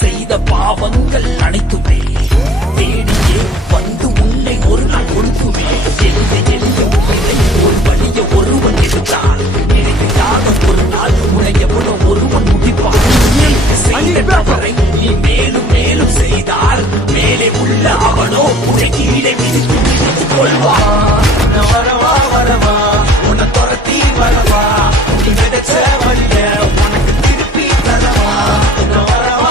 செய்த பாவங்கள் அனைத்துமே தேடியே வந்து உன்னை ஒரு நாள் கொடுத்துமே. எந்த எந்த உயிரை ஒரு வழிய ஒருவன் எடுத்தால் நினைக்காத ஒரு நாள் உன்னை எவ்வளவு ஒருவன் முடிப்பான். செய்த தவறை நீ மேலும் மேலும் செய்தால் மேலே உள்ள அவனோ உன்னை கீழே மிதித்துக் கொள்வான். வரவா வரவா உன்னை துரத்தி வரவா நீ விதைச்ச வழிய உனக்கு திருப்பி தரவா. வரவா